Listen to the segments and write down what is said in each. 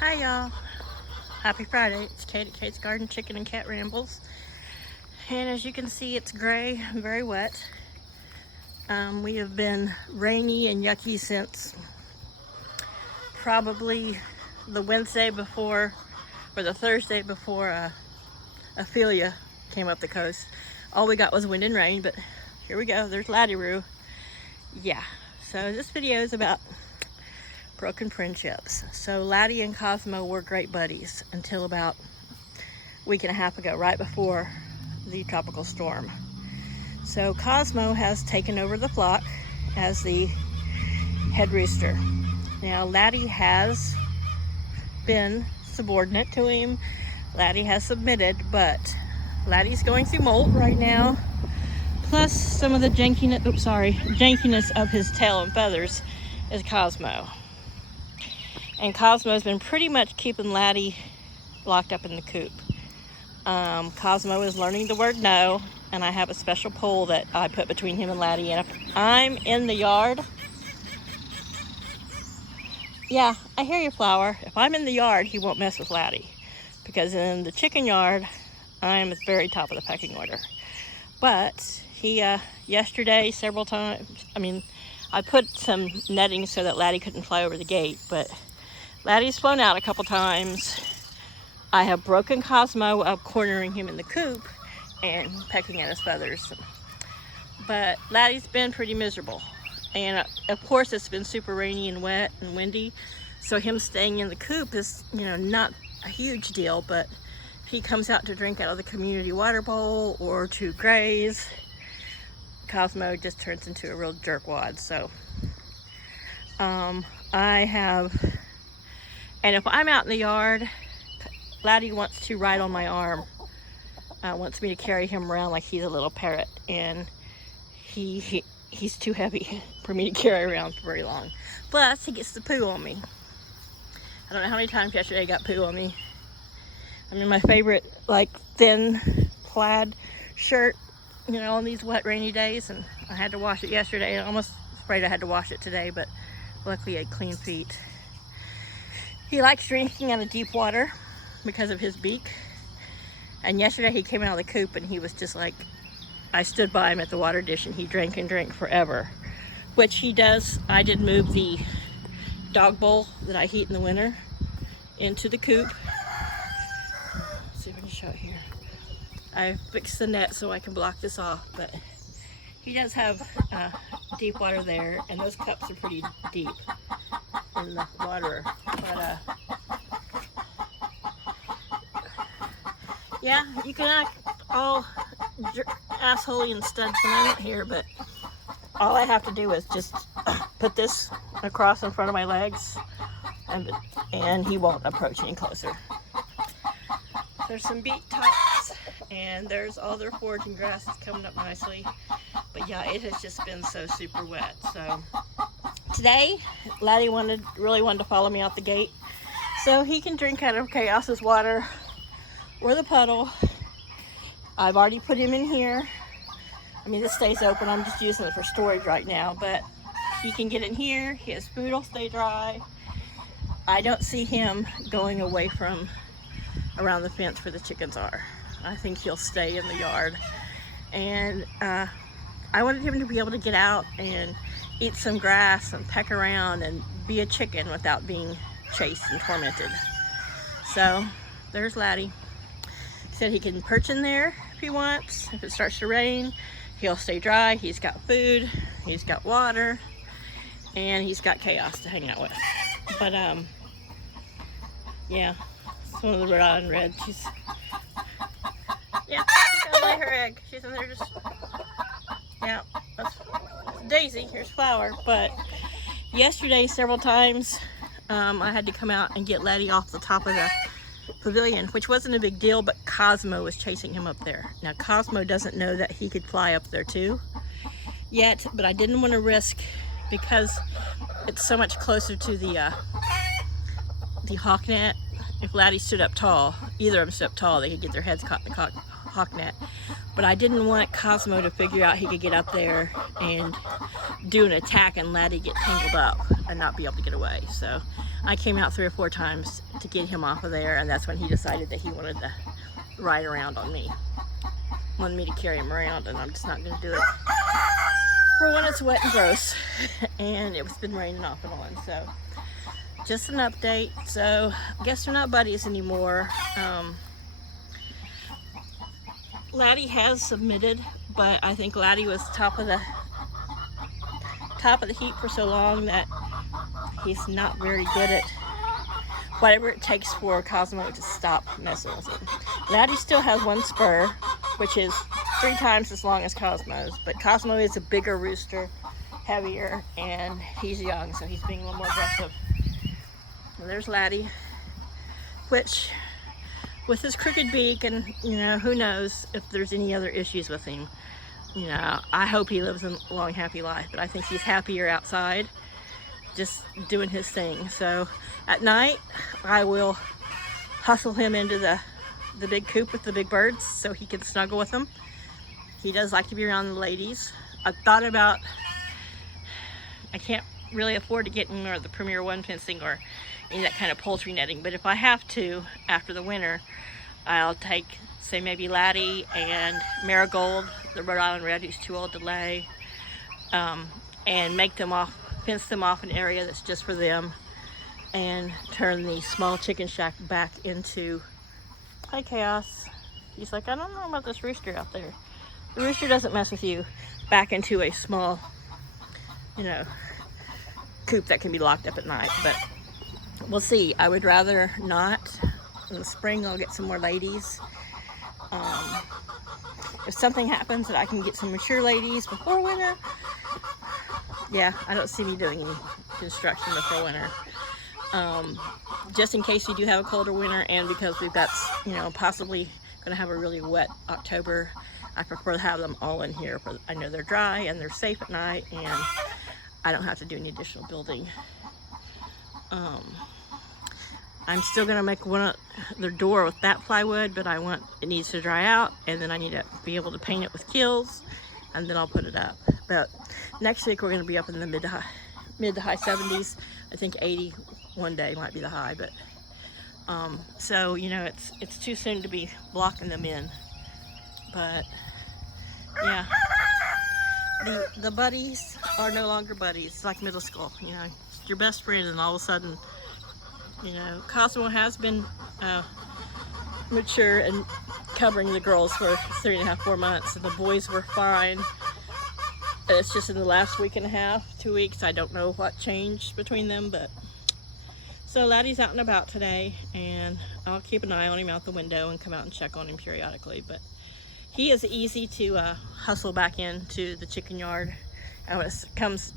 Hi y'all, happy Friday. It's Kate at Kate's Garden Chicken and Cat Rambles, and as you can see, it's gray and very wet. We have been rainy and yucky since probably the Wednesday before or the Thursday before Ophelia came up the coast. All we got was wind and rain, but here we go. There's Laddie. Yeah, so this video is about broken friendships. So Laddie and Cosmo were great buddies until about a week and a half ago, right before the tropical storm. So Cosmo has taken over the flock as the head rooster. Now Laddie has been subordinate to him. Laddie has submitted, but Laddie's going through molt right now. Plus some of the jankiness of his tail and feathers is Cosmo. And Cosmo's been pretty much keeping Laddie locked up in the coop. Cosmo is learning the word no, and I have a special pole that I put between him and Laddie. And if I'm in the yard, yeah, I hear you, Flower. If I'm in the yard, he won't mess with Laddie. Because in the chicken yard, I'm at the very top of the pecking order. But he, yesterday, several times, I put some netting so that Laddie couldn't fly over the gate, but Laddie's flown out a couple times. I have broken Cosmo up, cornering him in the coop and pecking at his feathers. But Laddie's been pretty miserable. And of course it's been super rainy and wet and windy. So him staying in the coop is, not a huge deal, but if he comes out to drink out of the community water bowl or to graze, Cosmo just turns into a real jerkwad. So and if I'm out in the yard, Laddie wants to ride on my arm, wants me to carry him around like he's a little parrot, and he's too heavy for me to carry around for very long. Plus, he gets the poo on me. I don't know how many times yesterday he got poo on me. I'm in my favorite, thin plaid shirt, on these wet, rainy days, and I had to wash it yesterday. I'm almost afraid I had to wash it today, but luckily I had clean feet. He likes drinking out of deep water because of his beak. And yesterday he came out of the coop and he was just like, I stood by him at the water dish and he drank and drank forever, which he does. I did move the dog bowl that I heat in the winter into the coop. Let's see if I can show it here. I fixed the net so I can block this off, but he does have deep water there, and those cups are pretty deep in the water. But yeah, you can act all assholey and studs when I'm not here, but all I have to do is just put this across in front of my legs, and he won't approach any closer. There's some beet tops, and there's all their foraging grass that's coming up nicely. But yeah, it has just been so super wet. So today, Laddie really wanted to follow me out the gate, so he can drink out of Chaos's water or the puddle. I've already put him in here. This stays open. I'm just using it for storage right now, but he can get in here. His food will stay dry. I don't see him going away from around the fence where the chickens are. I think he'll stay in the yard. And I wanted him to be able to get out and eat some grass and peck around and be a chicken without being chased and tormented. So there's Laddie. He said he can perch in there if he wants. If it starts to rain, he'll stay dry. He's got food, he's got water, and he's got Chaos to hang out with. But yeah, it's one of the Rhode Island Reds. She's gonna lay her egg. She's in there just, yeah, that's Daisy. Here's Flower. But yesterday, several times, I had to come out and get Laddie off the top of the pavilion, which wasn't a big deal, but Cosmo was chasing him up there. Now Cosmo doesn't know that he could fly up there too yet, but I didn't want to risk, because it's so much closer to the hawk net. If Laddie stood up tall, either of them stood up tall, they could get their heads caught in the hawk net. But I didn't want Cosmo to figure out he could get up there and do an attack and Laddie get tangled up and not be able to get away. So I came out 3 or 4 times to get him off of there, and that's when he decided that he wanted to ride around on me. Wanted me to carry him around, and I'm just not going to do it for when it's wet and gross. And it's been raining off and on, so just an update. So I guess they're not buddies anymore. Laddie has submitted, but I think Laddie was top of the heap for so long that he's not very good at whatever it takes for Cosmo to stop messing with him. Laddie still has 1 spur, which is 3 times as long as Cosmo's, but Cosmo is a bigger rooster, heavier, and he's young, so he's being a little more aggressive. Well, there's Laddie, which with his crooked beak, and who knows if there's any other issues with him. I hope he lives a long, happy life, but I think he's happier outside, just doing his thing. So at night, I will hustle him into the big coop with the big birds so he can snuggle with them. He does like to be around the ladies. I've thought about, I can't really afford to get him or the Premier One fencing or any of that kind of poultry netting, but if I have to, after the winter, I'll take, say, maybe Laddie and Marigold, the Rhode Island Red, who's too old to lay, and fence them off an area that's just for them, and turn the small chicken shack back into, hi Chaos, he's like, I don't know about this rooster out there. The rooster doesn't mess with you. Back into a small, coop that can be locked up at night, but we'll see. I would rather not. In the spring, I'll get some more ladies. If something happens that I can get some mature ladies before winter, yeah, I don't see me doing any construction before winter. Just in case you do have a colder winter, and because we've got, possibly going to have a really wet October, I prefer to have them all in here. I know they're dry and they're safe at night, and I don't have to do any additional building. I'm still going to make their door with that plywood, but it needs to dry out, and then I need to be able to paint it with kills, and then I'll put it up. But next week we're going to be up in the mid to high 70s. I think 80 one day might be the high, but so it's too soon to be blocking them in. But yeah, the buddies are no longer buddies. It's like middle school, your best friend, and all of a sudden, Cosmo has been mature and covering the girls for 3.5, 4 months, and the boys were fine. It's just in the last week and a half, 2 weeks, I don't know what changed between them, but so Laddie's out and about today, and I'll keep an eye on him out the window and come out and check on him periodically. But he is easy to hustle back into the chicken yard. And when it comes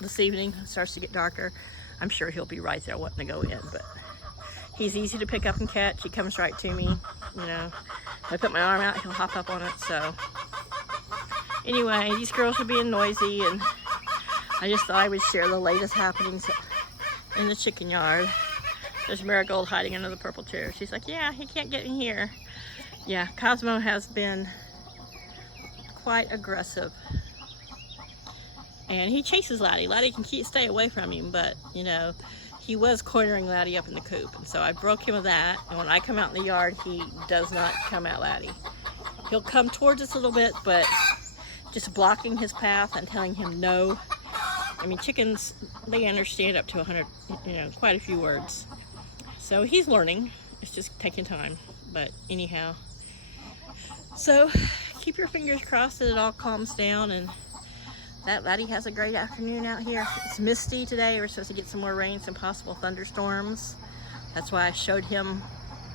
this evening, it starts to get darker, I'm sure he'll be right there wanting to go in. But he's easy to pick up and catch. He comes right to me. If I put my arm out, he'll hop up on it. So anyway, these girls are being noisy, and I just thought I would share the latest happenings in the chicken yard. There's Marigold hiding under the purple chair. She's like, yeah, he can't get in here. Yeah, Cosmo has been quite aggressive. And he chases Laddie. Laddie can stay away from him, but, he was cornering Laddie up in the coop. And so I broke him of that. And when I come out in the yard, he does not come at Laddie. He'll come towards us a little bit, but just blocking his path and telling him no. I mean, chickens, they understand up to 100, quite a few words. So he's learning. It's just taking time. But anyhow, so keep your fingers crossed that it all calms down and that Laddie has a great afternoon out here. It's misty today. We're supposed to get some more rain, some possible thunderstorms. That's why I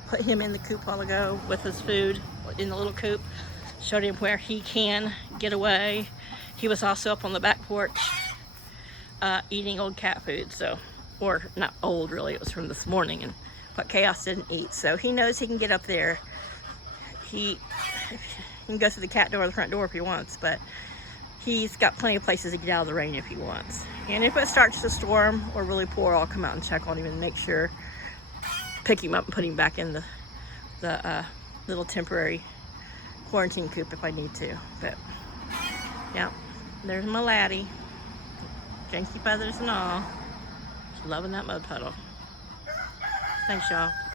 put him in the coop a while ago with his food in the little coop. Showed him where he can get away. He was also up on the back porch eating old cat food, or not old really, it was from this morning, and what Chaos didn't eat. So he knows he can get up there. He can go through the cat door or the front door if he wants, but he's got plenty of places to get out of the rain if he wants. And if it starts to storm or really pour, I'll come out and check on him and make sure, pick him up and put him back in the little temporary quarantine coop if I need to. But yeah, There's my Laddie. Janky feathers and all. She's loving that mud puddle. Thanks, y'all.